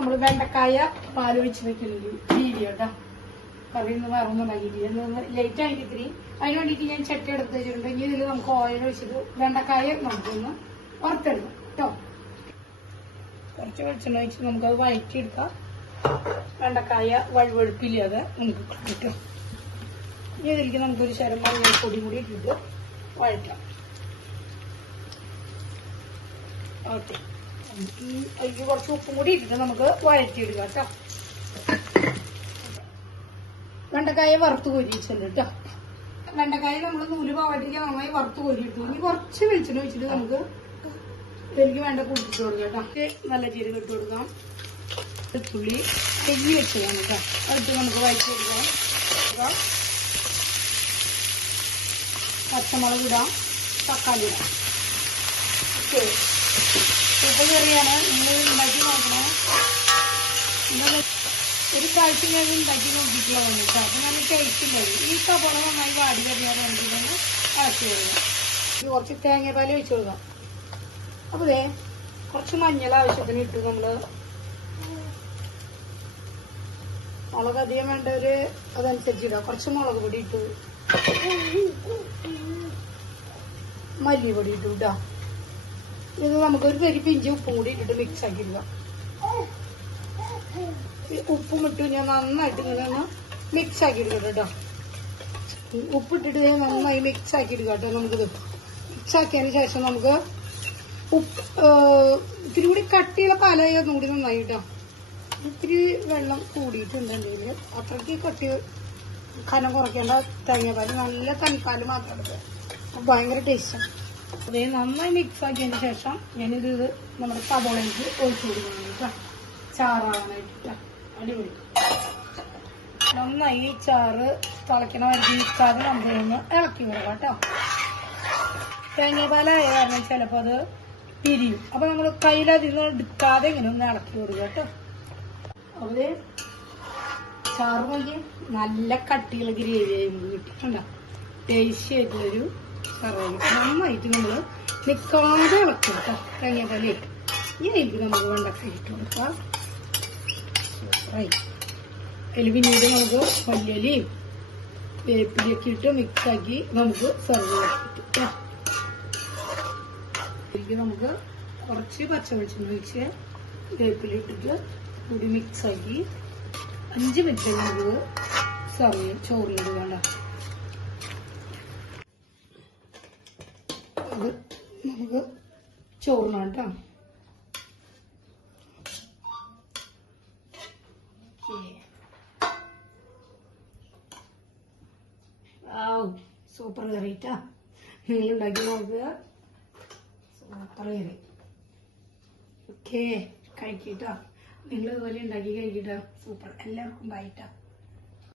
നമ്മൾ വെണ്ടക്കായ പാലൊഴിച്ച് വെക്കുന്നത് വീഡിയോ കേട്ടോ കറി ഒന്ന് വേറൊന്നും ഉണ്ടാക്കിയിട്ടില്ല ലേറ്റ് ആയിട്ട് അതിന് വേണ്ടിയിട്ട് ഞാൻ ചട്ടി എടുത്ത് വെച്ചിട്ടുണ്ട്. ഇനി ഇതിൽ നമുക്ക് ഓയിൽ ഒഴിച്ചിട്ട് വെണ്ടക്കായ നമുക്കൊന്ന് വറുത്തെടുക്കാം. കേട്ടോ കുറച്ച് വെളിച്ചെണ്ണ ഒഴിച്ച് നമുക്കത് വഴറ്റിയെടുക്കാം. വെണ്ടക്കായ വഴുവഴുപ്പില്ലാതെ നമുക്ക് കിട്ടും ഇനി ഇതിലേക്ക് നമുക്കൊരു ശരം പൊടി കൂടി ഇട്ടിട്ട് വഴറ്റാം. ഓക്കെ. അതിലേക്ക് കുറച്ച് ഉപ്പും കൂടി ഇട്ടിട്ട് നമുക്ക് വഴറ്റിയിടുക കേട്ടോ. വെണ്ടക്കായ വറുത്ത് കോരിയിട്ടുണ്ട് കേട്ടോ. വെണ്ടക്കായ നമ്മൾ നൂൽ പാവാട്ടിക്ക് നന്നായി വറുത്ത് കോരിയിട്ടു. ഇനി കുറച്ച് വെളിച്ചെണ്ണ വെച്ചിട്ട് നമുക്ക് ഇതിലേക്ക് വേണ്ട കുടിച്ചിട്ട് കൊടുക്കാം കേട്ടോ. നല്ല ജീരകം ഇട്ട് കൊടുക്കാം. വെളുത്തുള്ളി നെയ്യ് വെച്ചതാണ് കേട്ടോ. അതിട്ട് നമുക്ക് വഴറ്റിയെടുക്കാം. കൊടുക്കാം. പച്ചമുളക് ഇടാം. തക്കാളി ഇടാം. സൂപ്പർ കറിയാണ്. നമ്മൾ ഉണ്ടാക്കി നോക്കണേ. ഒരു പ്രാവശ്യം ഞാൻ ഉണ്ടാക്കി നോക്കിയിട്ടുള്ള വന്നിട്ട് അപ്പൊ നല്ല ഈ സബോള നന്നായി വാടി കഴിഞ്ഞാൽ ഇളക്കി കൊടുക്കാം. കുറച്ച് തേങ്ങാപ്പാൽ ഒഴിച്ചു കൊടുക്കാം. അപ്പൊ ദേ കുറച്ച് മഞ്ഞൾ ആവശ്യത്തിന് ഇട്ടു നമ്മൾ മുളക് അധികം വേണ്ടവര് അതനുസരിച്ച് ഇടാം. കുറച്ച് മുളക് പൊടി ഇട്ടു മല്ലിപ്പൊടി ഇട്ടു ഇട്ടാ ഇത് നമുക്കൊരു തരി പിഞ്ചി ഉപ്പും കൂടി ഇട്ടിട്ട് മിക്സ് ആക്കി ഇടുക ഈ ഉപ്പും ഇട്ടു ഞാൻ നന്നായിട്ട് ഇങ്ങനെ ഒന്ന് മിക്സ് ആക്കി എടുക്കട്ടെ കേട്ടോ ഉപ്പിട്ടിട്ട് നന്നായി മിക്സ് ആക്കി എടുക്കാം കേട്ടോ നമുക്കിത്. മിക്സ് ആക്കിയതിന് ശേഷം നമുക്ക് ഉപ്പ് ഇത്തിരി കൂടി കട്ടിയുള്ള പാലായി ഒന്നും കൂടി നന്നായി കേട്ടോ. ഇത്തിരി വെള്ളം കൂടിയിട്ടുണ്ടെങ്കിൽ അത്രയ്ക്ക് കട്ടി കനം കുറയ്ക്കേണ്ട തേങ്ങാപ്പാൽ നല്ല തനിപ്പാൽ മാത്രം എടുക്കുക. അപ്പൊ ഭയങ്കര ടേസ്റ്റാണ് അതേ നന്നായി മിക്സ് ആക്കിയതിന് ശേഷം ഞാനിത് ഇത് നമ്മുടെ സബോളയ്ക്ക് ഒഴിച്ചു കൊടുക്കണം കേട്ടോ. ചാറാവാനായിട്ട് ട്ടോ. അടിപൊളി. നന്നായി ചാറ് തിളയ്ക്കണ വരയ്ക്ക് ചാറ് നമ്മളൊന്ന് ഇളക്കി വിടുക കേട്ടോ. തേങ്ങാപ്പാലായ കാരണം ചിലപ്പോൾ അത് പിരിയും. അപ്പൊ നമ്മൾ കയ്യിലതിൽ നിന്ന് എടുക്കാതെ ഇങ്ങനെ ഒന്ന് ഇളക്കി വിടുക കേട്ടോ. അവർ ചാറ് നോക്കി നല്ല കട്ടിയുള്ള ഗ്രേവി നമുക്ക് കിട്ടിയിട്ടുണ്ടോ. ടേസ്റ്റി ആയിട്ടുള്ളൊരു കറി നന്നായിട്ട് നമ്മൾ നിൽക്കാതെ ഇളക്കും കേട്ടോ. ഇനി എനിക്ക് നമുക്ക് വെണ്ടക്ക ഇട്ട് കൊടുക്കാം. അതിൽ പിന്നീട് നമുക്ക് മല്ലിയലയും വേപ്പിലൊക്കെ ഇട്ട് മിക്സാക്കി നമുക്ക് സെർവ് ചെയ്യാം. ഇതിലേക്ക് നമുക്ക് കുറച്ച് പച്ച വെളിച്ചെണ്ണ ഒഴിച്ച് വേപ്പിലിട്ടിട്ട് കൂടി മിക്സാക്കി അഞ്ച് മിനിറ്റ് നമുക്ക് സെർവ് ചെയ്യും ചോറിലിട്ട് വേണ്ട അത് നമുക്ക് ചോറിനാണ് കേട്ടോ സൂപ്പർ കറിയിട്ടാ നിങ്ങൾ ഉണ്ടാക്കി നോക്കുക സൂപ്പർ കറി ഓക്കേ കഴിക്കട്ടോ നിങ്ങൾ ഇതുപോലെ ഉണ്ടാക്കി കഴിക്കട്ടോ സൂപ്പർ എല്ലാവർക്കും ബൈട്ടാ